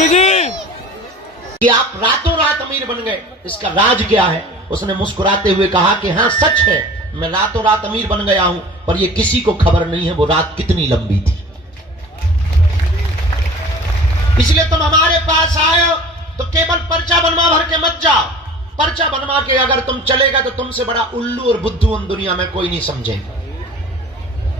गुरुजी कि आप रातों रात अमीर बन गए, इसका राज क्या है? उसने मुस्कुराते हुए कहा कि हाँ सच है, मैं रातों रात अमीर बन गया हूं, पर ये किसी को खबर नहीं है वो रात कितनी लंबी थी। इसलिए तुम हमारे पास आए हो तो केवल पर्चा बनवा भर के मत जाओ। पर्चा बनवा के अगर तुम चलेगा तो तुमसे बड़ा उल्लू और बुद्धू हम दुनिया में कोई नहीं समझेगा।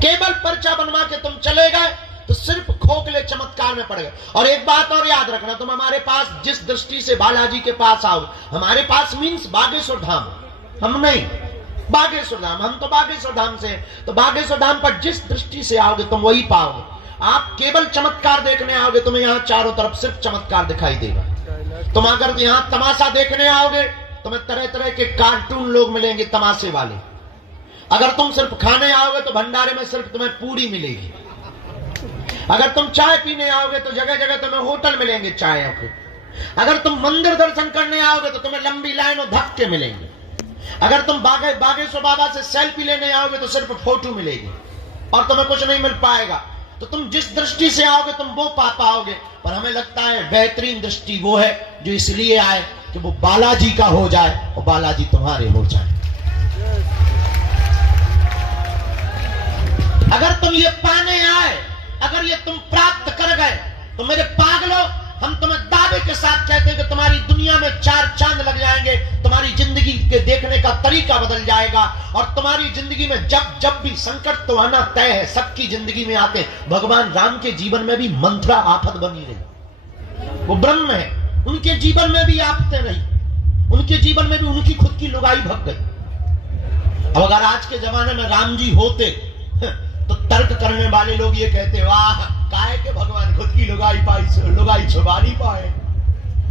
केवल पर्चा बनवा के तुम चले गए तो सिर्फ खोखले चमत्कार में पड़ गए। और एक बात और याद रखना, तुम हमारे पास जिस दृष्टि से बालाजी के पास आओ, हमारे पास मीन्स बागेश्वर धाम, हम नहीं बागेश्वर धाम, हम तो बागेश्वर धाम से, तो बागेश्वर धाम पर जिस दृष्टि से आओगे तुम वही पाओगे। आप केवल चमत्कार देखने आओगे, तुम्हें यहाँ चारों तरफ सिर्फ चमत्कार दिखाई देगा। तुम अगर यहाँ तमाशा देखने आओगे, तुम्हें तरह तरह के कार्टून लोग मिलेंगे तमाशे वाले। अगर तुम सिर्फ खाने आओगे तो भंडारे में सिर्फ तुम्हें पूरी मिलेगी। अगर तुम चाय पीने आओगे तो जगह जगह तुम्हें होटल मिलेंगे चाय के। अगर तुम मंदिर दर्शन करने आओगे तो तुम्हें लंबी लाइन और धक्के मिलेंगे। अगर तुम बागेश्वर बाबा से सेल्फी लेने आओगे तो सिर्फ फोटो मिलेगी और तुम्हें कुछ नहीं मिल पाएगा। तो तुम जिस दृष्टि से आओगे तुम वो पा पाओगे। पर हमें लगता है बेहतरीन दृष्टि वो है जो इसलिए आए कि वो बालाजी का हो जाए और बालाजी तुम्हारे हो जाए। अगर तुम ये पाने आए, अगर ये तुम प्राप्त कर गए तो मेरे पागलों, हम तुम्हें दावे के साथ कहते हैं कि तुम्हारी दुनिया में 4 चांद लग जाएंगे, तुम्हारी जिंदगी के देखने का तरीका बदल जाएगा और तुम्हारी जिंदगी में जब भी संकट तो आना तय है, सबकी जिंदगी में आते हैं। भगवान राम के जीवन में भी मंत्रा आफत बनी रही, वो ब्रह्म है, उनके जीवन में भी आफतें रही, उनके जीवन में भी उनकी खुद की लुगाई भग गई। अब अगर आज के जमाने में राम जी होते तो तर्क करने वाले लोग ये कहते, वाह काहे के भगवान खुद की लुगाई छुपा नहीं पाए,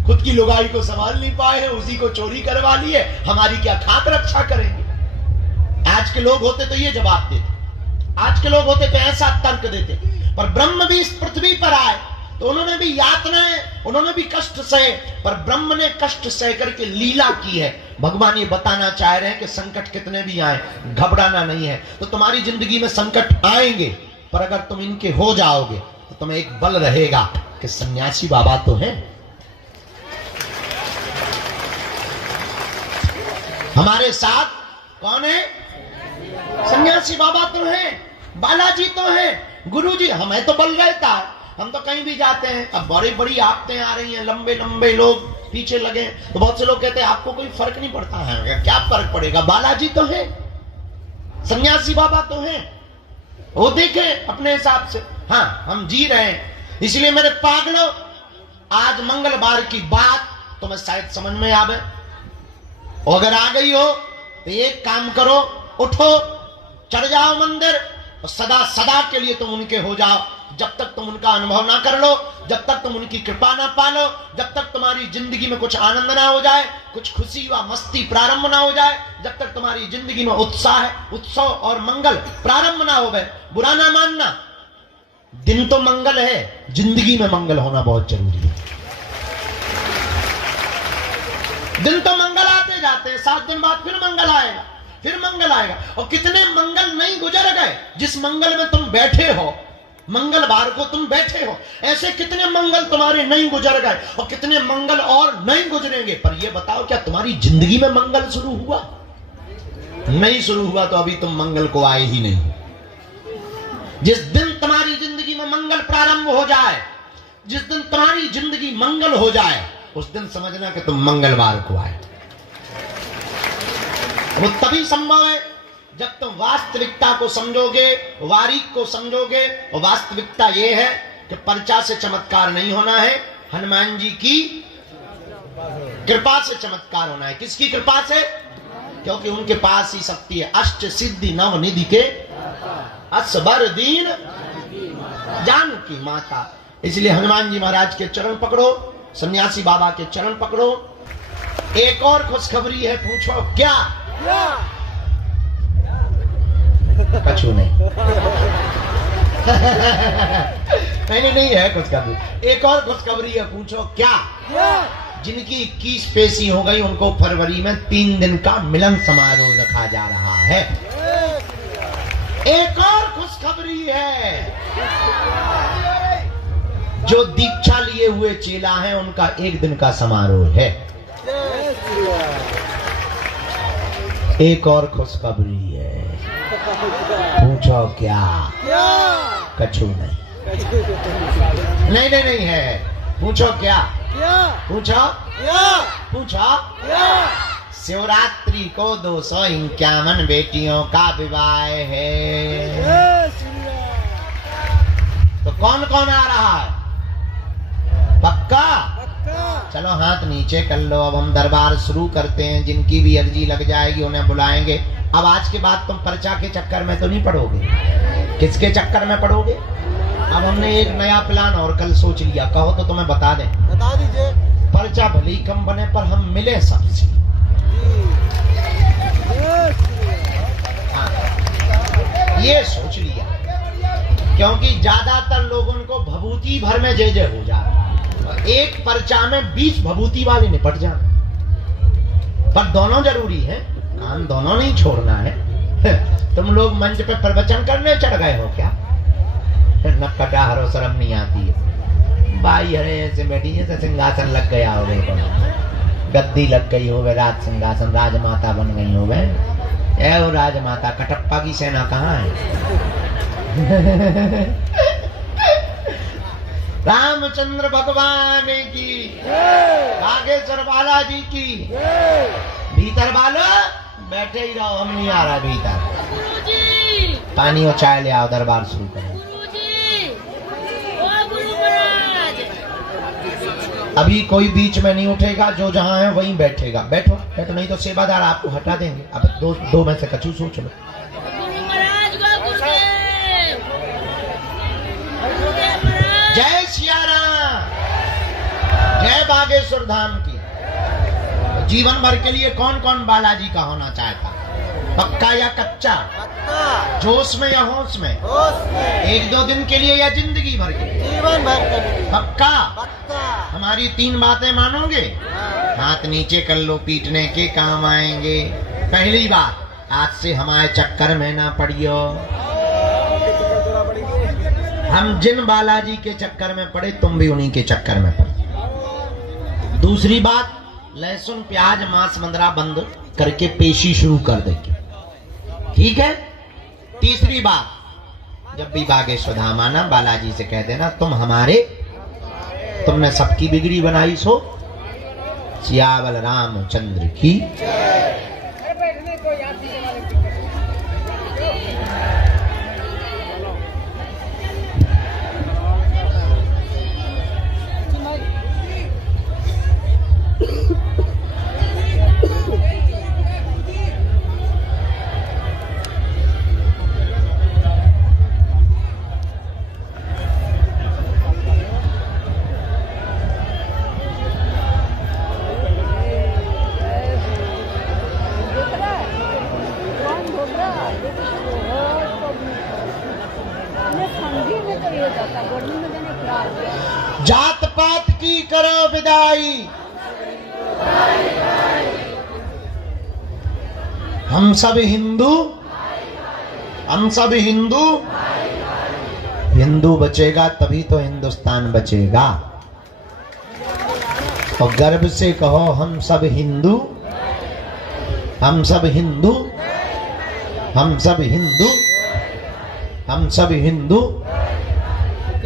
खुद की लुगाई को संभाल नहीं पाए हैं, उसी को चोरी करवा लिए, हमारी क्या खाक रक्षा करेंगे। आज के लोग होते तो ये जवाब देते, आज के लोग होते तो ऐसा तर्क देते। पर ब्रह्म भी इस पृथ्वी पर आए तो उन्होंने भी यातनाएं, उन्होंने भी कष्ट सहे, पर ब्रह्म ने कष्ट सह करके लीला की है। भगवान ये बताना चाह रहे हैं कि संकट कितने भी आए घबराना नहीं है। तो तुम्हारी जिंदगी में संकट आएंगे, पर अगर तुम इनके हो जाओगे तो तुम्हें एक बल रहेगा कि सन्यासी बाबा तो हैं, हमारे साथ कौन है? सन्यासी बाबा तो हैं, बालाजी तो हैं, गुरु जी। हमें तो बल रहता है, हम तो कहीं भी जाते हैं। अब बड़ी बड़ी आपतें आ रही हैं, लंबे लंबे लोग पीछे लगे, तो बहुत से लोग कहते हैं आपको कोई फर्क नहीं पड़ता है। क्या फर्क पड़ेगा, बालाजी तो है, सन्यासी बाबा तो है, वो देखे अपने हिसाब से। हाँ हम जी रहे हैं। इसलिए मेरे पागलों, आज मंगलवार की बात तुम्हें शायद समझ में आवे, और अगर आ गई हो तो एक काम करो, उठो चढ़ जाओ मंदिर और सदा सदा के लिए तुम उनके हो जाओ। जब तक तुम उनका अनुभव ना कर लो, जब तक तुम उनकी कृपा ना पालो, जब तक तुम्हारी जिंदगी में कुछ आनंद ना हो जाए, कुछ खुशी व मस्ती प्रारंभ ना हो जाए, जब तक तुम्हारी जिंदगी में उत्साह, उत्सव और मंगल प्रारंभ ना हो गए, बुरा ना मानना। दिन तो मंगल है, जिंदगी में मंगल होना बहुत जरूरी है। दिन तो मंगल आते जाते हैं, 7 दिन बाद फिर मंगल आएगा, फिर मंगल आएगा। और कितने मंगल नहीं गुजर गए, जिस मंगल में तुम बैठे हो, मंगलवार को तुम बैठे हो, ऐसे कितने मंगल तुम्हारे नहीं गुजर गए और कितने मंगल और नहीं गुजरेंगे। पर ये बताओ, क्या तुम्हारी जिंदगी में मंगल शुरू हुआ? नहीं शुरू हुआ तो अभी तुम मंगल को आए ही नहीं। जिस दिन तुम्हारी जिंदगी में मंगल प्रारंभ हो जाए, जिस दिन तुम्हारी जिंदगी मंगल हो जाए, उस दिन समझना कि तुम मंगलवार को आए। वो तभी संभव है जब तुम वास्तविकता को समझोगे, वारीक को समझोगे। और वास्तविकता यह है कि पर्चा से चमत्कार नहीं होना है, हनुमान जी की कृपा से चमत्कार होना है। किसकी कृपा से? क्योंकि उनके पास ही शक्ति है। अष्ट सिद्धि नव निधि के असबर दीन जानकी माता। इसलिए हनुमान जी महाराज के चरण पकड़ो, सन्यासी बाबा के चरण पकड़ो। एक और खुशखबरी है, पूछो क्या? कछु नहीं। नहीं है खुशखबरी। एक और खुशखबरी है, पूछो क्या? जिनकी 21 पेशी हो गई उनको फरवरी में 3 दिन का मिलन समारोह रखा जा रहा है। एक और खुशखबरी है, जो दीक्षा लिए हुए चेला हैं उनका एक दिन का समारोह है। एक और खुशखबरी है, पूछो क्या? कछु नहीं। नहीं है, पूछो क्या? पूछो शिवरात्रि को 251 बेटियों का विवाह है। तो कौन कौन आ रहा है? पक्का? चलो हाथ नीचे कर लो। अब हम दरबार शुरू करते हैं। जिनकी भी अर्जी लग जाएगी उन्हें बुलाएंगे। अब आज के बाद तुम पर्चा के चक्कर में तो नहीं पड़ोगे। किसके चक्कर में पड़ोगे? अब हमने एक नया प्लान और कल सोच लिया, कहो तो तुम्हें बता दें। बता दीजिए। पर्चा भले ही कम बने पर हम मिले सबसे। ये सोच लिया, क्योंकि ज्यादातर लोगों को भभूति भर में जय जय हो जाए। एक पर्चा में 20 भभूति वाले निपट जाए। पर दोनों जरूरी है, काम दोनों नहीं छोड़ना है। तुम लोग मंच पे प्रवचन करने चढ़ गए हो क्या? न कटाहरो शर्म नहीं आती है। भाई अरे ऐसे बैठी जैसे सिंहासन लग गया हो गए, गद्दी लग गई हो गए, राज सिंहासन, राजमाता बन गई हो गए। ए वो राजमाता, कटप्पा की सेना कहाँ है? रामचंद्र भगवान की, बागेश्वर बालाजी की। भीतर वालो बैठे ही रहो, हम नहीं आ रहा भीतर। पानी और चाय ले आओ, दरबार शुरू करो। अभी कोई बीच में नहीं उठेगा, जो जहां है वहीं बैठेगा। बैठो बैठो, नहीं तो सेवादार आपको हटा देंगे। अब दो में से कछु सोच लो। जय सिया राम, जय बागेश्वर धाम की। जीवन भर के लिए कौन कौन बालाजी का होना चाहता? पक्का या कच्चा? पक्का। जोश में या होश में? एक दो दिन के लिए या जिंदगी भर के लिए? जीवन भर के लिए। पक्का? पक्का। हमारी 3 बातें मानोगे? हाथ नीचे कर लो, पीटने के काम आएंगे। पहली बात, आज से हमारे चक्कर में ना पड़ियो। हम जिन बालाजी के चक्कर में पड़े, तुम भी उन्हीं के चक्कर में पड़े। दूसरी बात, लहसुन प्याज मांस मंदरा बंद करके पेशी शुरू कर देंगे, ठीक है? तीसरी बात, जब भी बागेश्वर धाम आना, बालाजी से कह देना तुम हमारे, तुमने सबकी बिगड़ी बनाई सो। सियावल रामचंद्र की। जात पात की करो विदाई, हम सब हिंदू, हम सब हिंदू। हिंदू बचेगा तभी तो हिंदुस्तान बचेगा। और गर्व से कहो, हम सब हिंदू, हम सब हिंदू, हम सब हिंदू, हम सब हिंदू।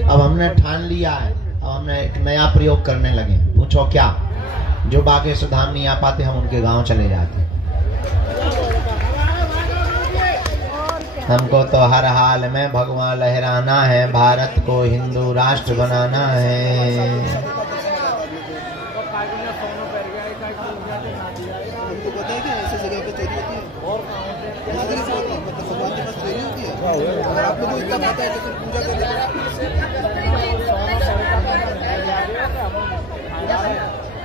अब हमने ठान लिया है, अब हमने एक नया प्रयोग करने लगे। पूछो क्या? जो बागेश्वर धाम नहीं आ पाते, हम उनके गांव चले जाते। हमको तो हर हाल में भगवान लहराना है, भारत को हिंदू राष्ट्र बनाना है। आप लोगों को इतना पता है तो फिर पूजा करने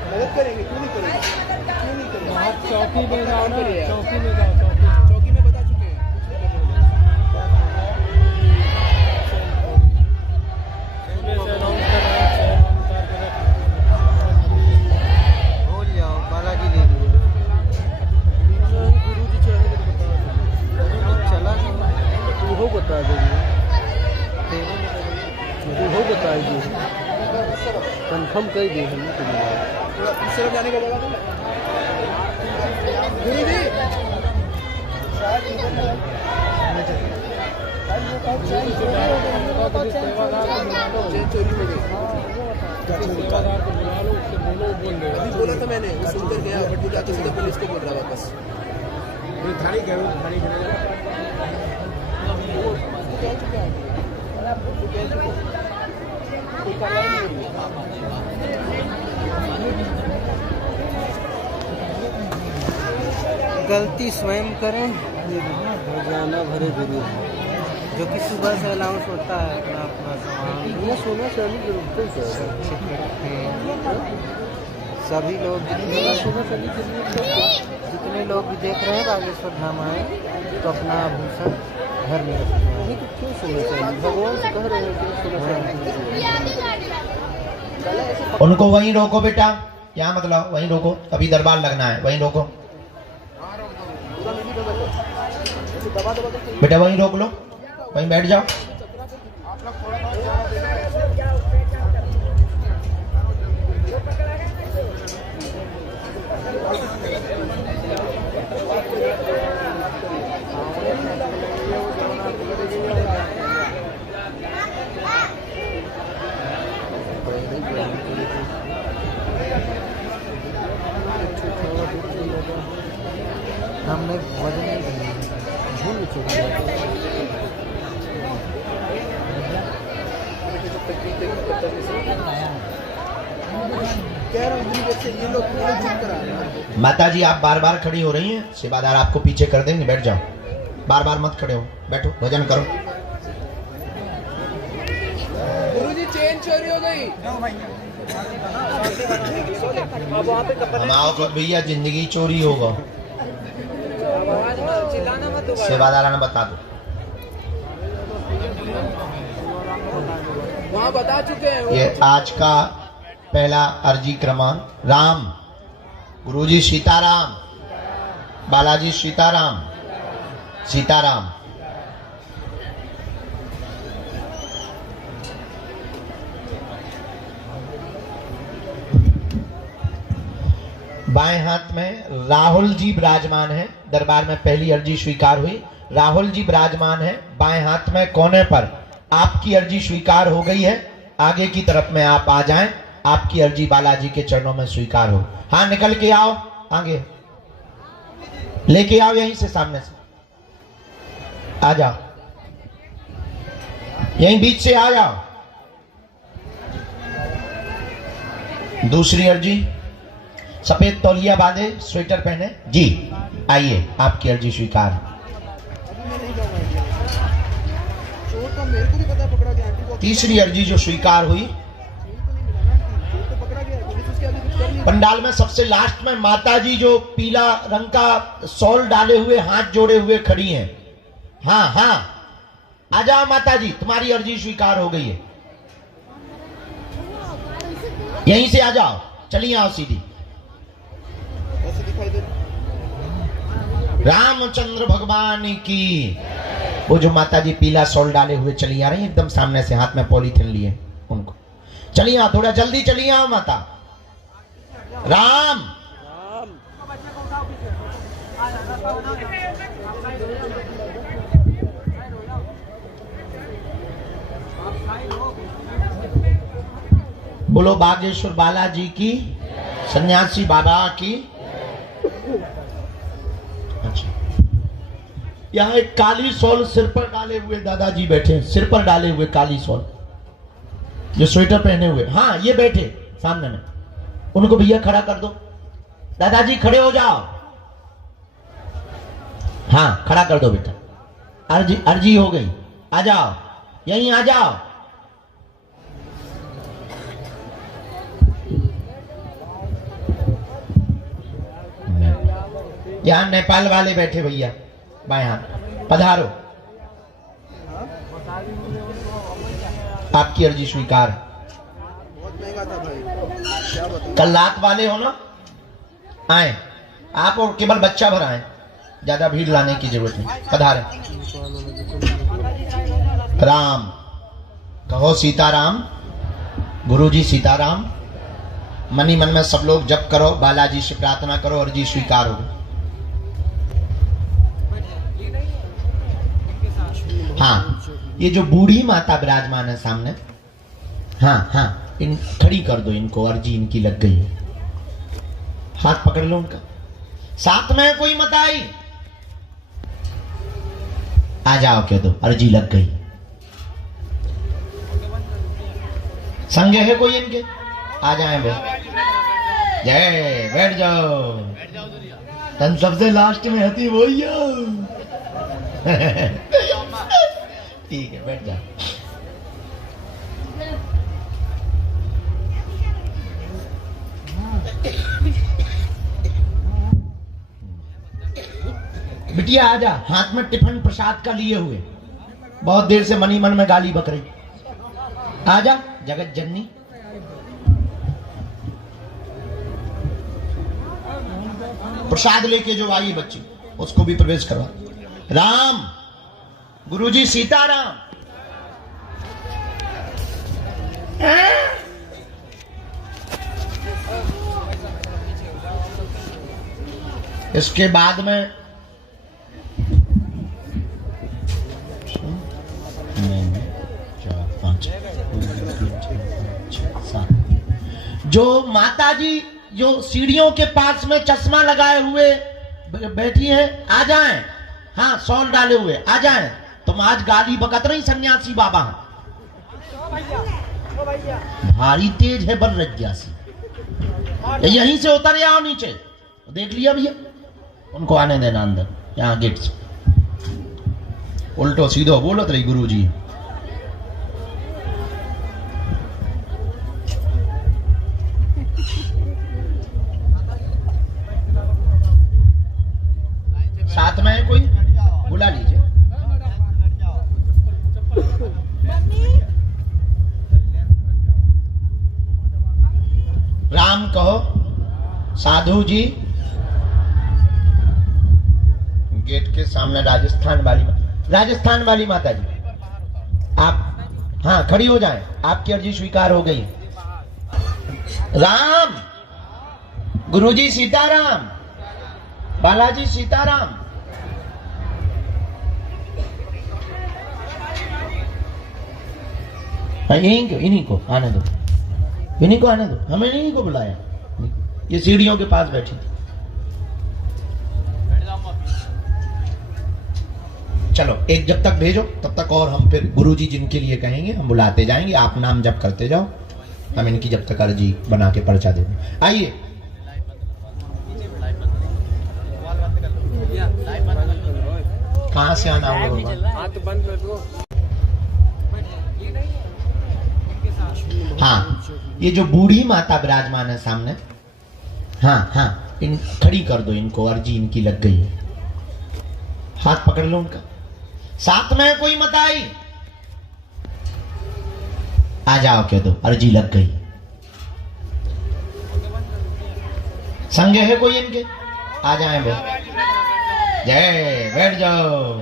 मदद करेंगे, क्यों नहीं करेंगे? क्यों नहीं करेंगे? आप चौकी में जाओ ना, चौकी में जाओ, चौकी में बता चुके हैं। बोल जाओ, बालाजी ले लो। गुरु जी चाहे तो चला हो बता देंगे, हो बता दीजिए। हम कई दिन हमने थोड़ा इस तरफ जाने का बोला था गुरु जी चोरी हो गई अभी बोला था मैंने वो सुनकर गया बट वो जाते सीधा पुलिस को बोल रहा वापस थाने गए थाने गलती स्वयं करें रोजाना भरे गुरु जो कि सुबह से अलाउंस होता है अपना अपना सामान ये सोना चांदी जरूरत है सभी लोग जितने लोग भी देख रहे हैं बागेश्वर धाम आए तो अपना आभूषण घर में रखते हैं क्यों सोना चांदी भगवान से कह रहे हैं कि सोना चांदी उनको वहीं रोको बेटा, क्या मतलब वहीं रोको, अभी दरबार लगना है, वहीं रोको बेटा, वहीं रोक लो, वहीं बैठ जाओ। हमने वजन नहीं दिया झूल चुका माता जी आप बार बार खड़ी हो रही हैं, सेवादार आपको पीछे कर देंगे, बैठ जाओ, बार बार मत खड़े हो, बैठो भजन करो। गुरुजी चेन चोरी हो गई। हमाओ को भैया जिंदगी चोरी होगा, सेवादार ने बता दो। वहाँ बता चुके हैं ये आज का पहला अर्जी क्रमांक। राम गुरुजी सीताराम, बालाजी सीताराम, सीताराम। बाएं हाथ में राहुल जी विराजमान है, दरबार में पहली अर्जी स्वीकार हुई, राहुल जी विराजमान है बाएं हाथ में कोने पर। आपकी अर्जी स्वीकार हो गई है, आगे की तरफ में आप आ जाएं, आपकी अर्जी बालाजी के चरणों में स्वीकार हो। हाँ निकल के आओ, आगे लेके आओ, यहीं से सामने से आ जाओ, यहीं बीच से आ जाओ। दूसरी अर्जी, सफेद तौलिया बांधे, स्वेटर पहने जी, आइए आपकी अर्जी स्वीकार। तीसरी अर्जी जो स्वीकार हुई, पंडाल में सबसे लास्ट में माता जी जो पीला रंग का शॉल डाले हुए हाथ जोड़े हुए खड़ी हैं। हाँ हाँ आ जाओ माता जी, तुम्हारी अर्जी स्वीकार हो गई है, यहीं से आ जाओ, चलिए आओ सीधी। रामचंद्र भगवान की। वो जो माता जी पीला शॉल डाले हुए चली आ रही है, एकदम सामने से हाथ में पॉलीथिन लिए, उनको चलिए आओ, थोड़ा जल्दी चलिए आओ माता। राम बोलो बागेश्वर बालाजी की, सन्यासी बाबा की। अच्छा, यहाँ एक काली शॉल सिर पर डाले हुए दादाजी बैठे, सिर पर डाले हुए काली शॉल, जो स्वेटर पहने हुए, हाँ ये बैठे सामने में, उनको भैया खड़ा कर दो, दादाजी खड़े हो जाओ, हाँ खड़ा कर दो बेटा, अर्जी हो गई, आ जाओ, यहीं आ जाओ। यहाँ नेपाल वाले बैठे भैया, बाएं हाथ, पधारो, आपकी अर्जी स्वीकार। बहुत महंगा था भाई, क्या बताऊं। कल रात वाले हो ना, आए आप, और केवल बच्चा भर आए, ज्यादा भीड़ लाने की जरूरत नहीं, पधारे। राम कहो, सीताराम, गुरुजी सीताराम, मनी मन में सब लोग जप करो, बालाजी से प्रार्थना करो और जी स्वीकार हो। हाँ, ये जो बूढ़ी माता विराजमान है सामने, हाँ हाँ, इन खड़ी कर दो इनको, अर्जी इनकी लग गई है। हाथ पकड़ लो उनका। साथ में कोई मत आई, आ जाओ कह दो, अर्जी लग गई। संगे है कोई इनके, आ जाए वो। जय, बैठ जाओ। तन सबसे लास्ट में हती वो ही ठीक है, बैठ जाओ। बिटिया आजा, हाथ में टिफिन प्रसाद का लिए हुए, बहुत देर से मनी मन में गाली बक रही। आजा जगत जननी। प्रसाद लेके जो आई बच्ची, उसको भी प्रवेश करवा। राम, गुरुजी सीताराम। इसके बाद में जो माता जी जो सीढ़ियों के पास में चश्मा लगाए हुए बैठी हैं, आ जाएं। हाँ, शॉल डाले हुए आ जाएं। तुम आज गाली बकत रही सन्यासी बाबा, भारी तेज है बलरज्जासी, यहीं से उतर आओ नीचे। देख लिया भैया, उनको आने देना अंदर, यहाँ गेट से। उल्टो सीधो बोलत रही गुरुजी। साथ में है कोई, बुला लीजिए। राम कहो। साधु जी, गेट के सामने राजस्थान वाली माता जी, आप हाँ खड़ी हो जाएं, आपकी अर्जी स्वीकार हो गई। राम, गुरुजी सीताराम, बालाजी सीताराम। इन्हीं को आने दो, इन्हीं को आने दो, हमें इन्हीं को बुलाया। ये सीढ़ियों के पास बैठी थी। चलो, एक जब तक भेजो तब तक, और हम फिर गुरुजी जिनके लिए कहेंगे हम बुलाते जाएंगे। आप नाम जप करते जाओ, हम इनकी जब तक अर्जी बना के पर्चा देंगे। आइए। कहां से आना होगा? हाथ बंद कर दो। हाँ, ये जो बूढ़ी माता विराजमान है सामने, हाँ हाँ, इन खड़ी कर दो इनको, अर्जी इनकी लग गई है। हाथ पकड़ लो उनका। साथ में कोई मत आई, आ जाओ कह दो, अर्जी लग गई। संगे है कोई इनके, आ जाए वो। जय, बैठ जाओ।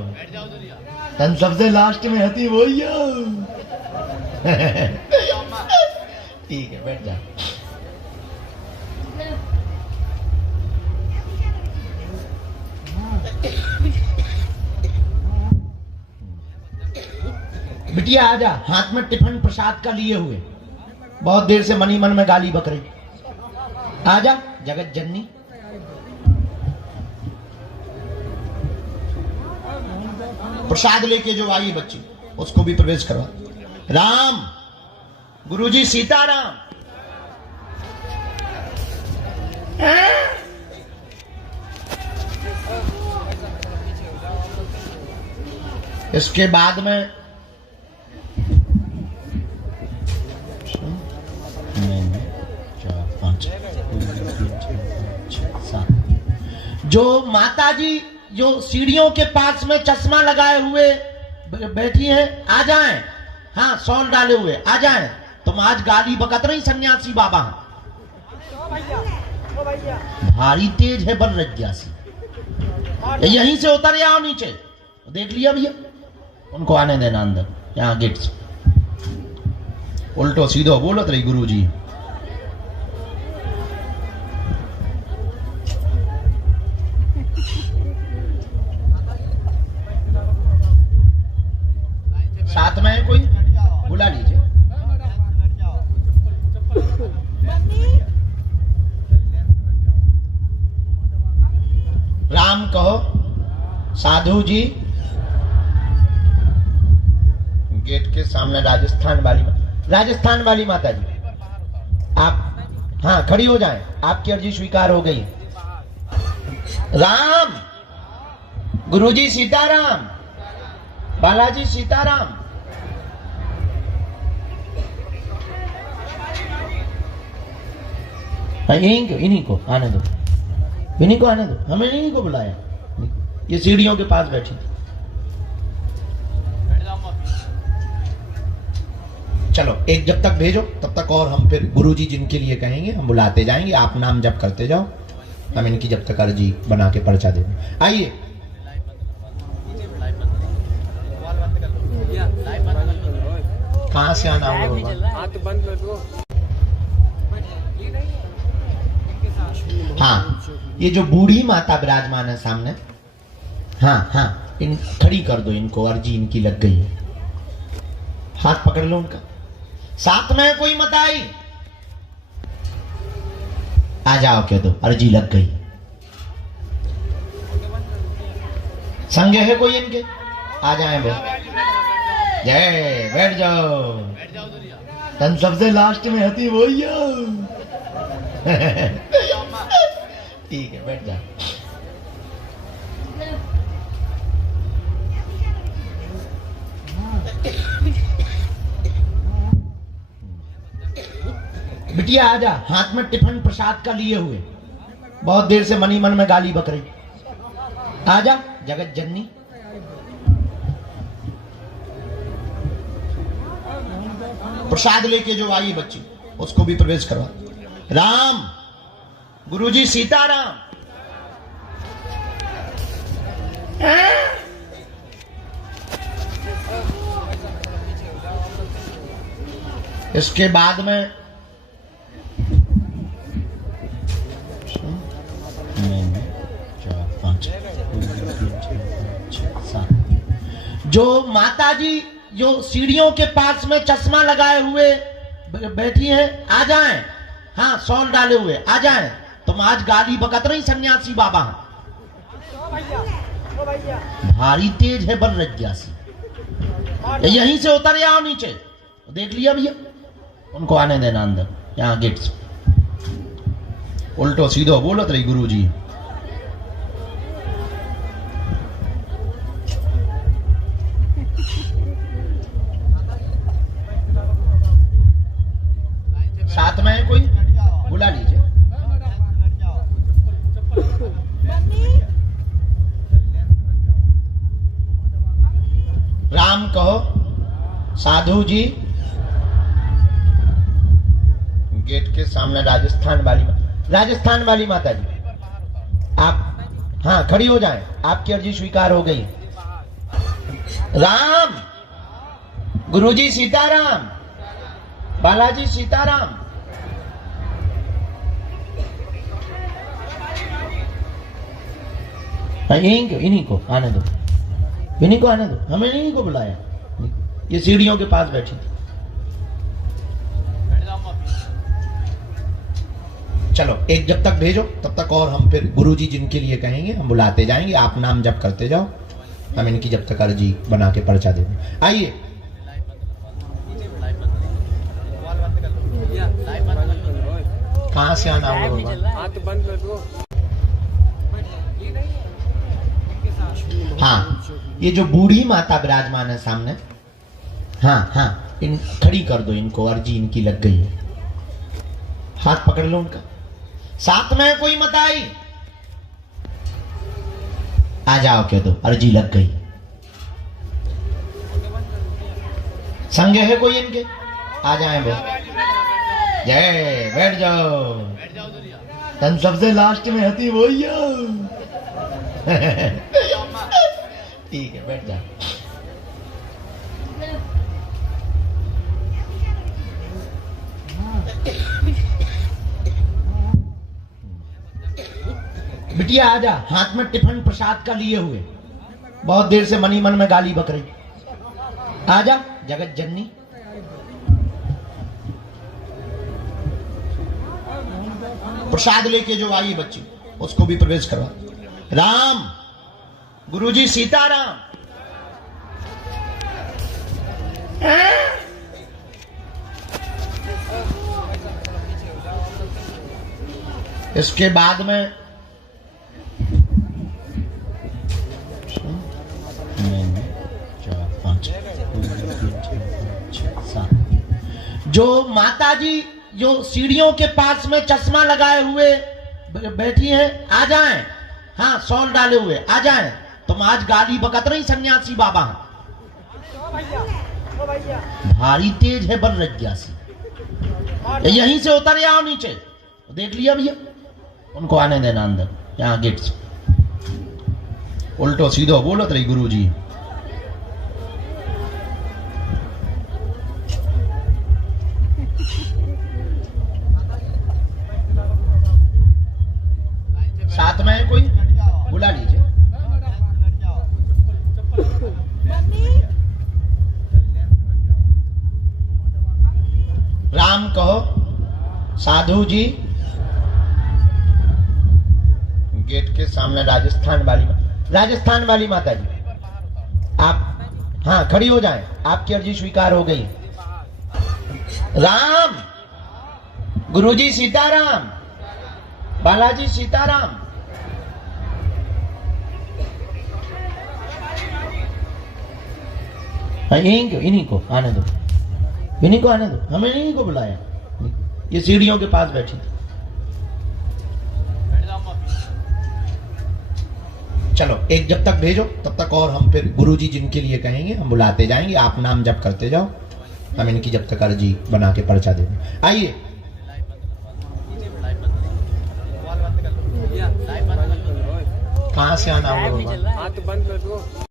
तन सबसे लास्ट में हती वो ही ठीक है, बैठ जाओ। बिटिया आजा, हाथ में टिफिन प्रसाद का लिए हुए, बहुत देर से मनी मन में गाली बक रही। आजा जगत जननी। प्रसाद लेके जो आई बच्ची, उसको भी प्रवेश करवा। राम, गुरुजी सीताराम। इसके बाद में जो माता जी जो सीढ़ियों के पास में चश्मा लगाए हुए बैठी हैं, आ जाएं। हाँ, शॉल डाले हुए आ जाएं। तुम आज गाली बकत रही सन्यासी बाबा, भारी तेज है बलरज्जासी, यहीं से उतर आओ नीचे। देख लिया भैया, उनको आने देना अंदर, यहाँ गेट से। उल्टो सीधो बोलत रही गुरुजी। कहो साधु जी। गेट के सामने राजस्थान वाली माता जी, आप हाँ खड़ी हो जाएं, आपकी अर्जी स्वीकार हो गई। राम, गुरुजी सीताराम, बालाजी सीताराम। इन्हीं को आने दो, इन्हीं को आने दो, हमें इन्हीं को बुलाया। ये सीढ़ियों के पास बैठी थी। चलो एक जब तक भेजो तब तक और हम फिर गुरुजी जिनके लिए कहेंगे हम बुलाते जाएंगे, आप नाम जप करते जाओ, हम इनकी जब तक अर्जी बना के पर्चा देंगे। आइए कहां से आना होगा? हाँ, ये जो बूढ़ी माता विराजमान है सामने, हाँ हाँ इन खड़ी कर दो इनको, अर्जी इनकी लग गई है। हाथ पकड़ लो उनका, साथ में कोई मत आई, आ जाओ कह दो अर्जी लग गई। संगे है कोई इनके, आ जाए वो। जय, बैठ जाओ, तन सबसे लास्ट में हती वो ही ठीक है, बैठ जाओ। बिटिया आजा, हाथ में टिफिन प्रसाद का लिए हुए, बहुत देर से मनी मन में गाली बक रही। आजा जगत जननी। प्रसाद लेके जो आई बच्ची उसको भी प्रवेश करवा। राम, गुरुजी सीताराम। इसके बाद में जो माता जी जो सीढ़ियों के पास में चश्मा लगाए हुए बैठी हैं, आ जाएं। हाँ, शॉल डाले हुए आ जाएं। तुम आज गाली बकत रही सन्यासी बाबा, भारी तेज है बल रज्ञासी, यहीं से उतर जाओ नीचे। देख लिया भैया, उनको आने देना अंदर, यहाँ गेट से। उल्टो सीधो बोलत रही गुरुजी। साथ में है कोई, बुला लीजिए। राम कहो साधु जी। गेट के सामने राजस्थान वाली माता जी, आप हाँ खड़ी हो जाएं, आपकी अर्जी स्वीकार हो गई। राम, गुरुजी सीताराम, बालाजी सीताराम। इन्हीं को आने दो, इन्हीं को आने दो, हमें इन्हीं को बुलाया। ये सीढ़ियों के पास बैठी थी। चलो एक जब तक भेजो तब तक और हम फिर गुरुजी जिनके लिए कहेंगे हम बुलाते जाएंगे, आप नाम जप करते जाओ, हम इनकी जब तक अर्जी बना के पर्चा देंगे। आइए कहां से आना होगा? हाँ, ये जो बूढ़ी माता विराजमान है सामने, हाँ हाँ इन खड़ी कर दो इनको, अर्जी इनकी लग गई है। हाथ पकड़ लो उनका, साथ में कोई मत आई, आ जाओ कह दो अर्जी लग गई। संगे है कोई इनके, आ जाए वो। जय, बैठ जाओ, तन सबसे लास्ट में हती वो ही ठीक है, बैठ जाओ। बिटिया आजा, हाथ में टिफिन प्रसाद का लिए हुए, बहुत देर से मनी मन में गाली बक रही। आजा जगत जननी। प्रसाद लेके जो आई बच्ची उसको भी प्रवेश करवा। राम, गुरुजी सीताराम। इसके बाद में जो माताजी जो सीढ़ियों के पास में चश्मा लगाए हुए बैठी हैं, आ जाएं। हाँ, शॉल डाले हुए आ जाएं। तुम आज गाली बकत रही सन्यासी बाबा, भारी तेज है बन रज्ञासी। यहीं से उतर आओ नीचे, देख लिया भैया, उनको आने देना अंदर, यहाँ गेट से। उल्टो सीधो बोलत रही गुरुजी। साथ में है कोई, बुला लीजिए। राम कहो साधु जी। गेट के सामने राजस्थान वाली माता जी, आप हाँ खड़ी हो जाएं, आपकी अर्जी स्वीकार हो गई। राम, गुरुजी सीताराम, बालाजी सीताराम। इन्हीं को आने दो, इन्हीं को आने दो, हमें इन्हीं को बुलाया। ये सीढ़ियों के पास बैठी थी। चलो एक जब तक भेजो तब तक, और हम फिर गुरुजी जिनके लिए कहेंगे हम बुलाते जाएंगे। आप नाम जप करते जाओ, हम इनकी जब तक अर्जी बना के पर्चा देंगे। आइए, कहाँ से आना होगा?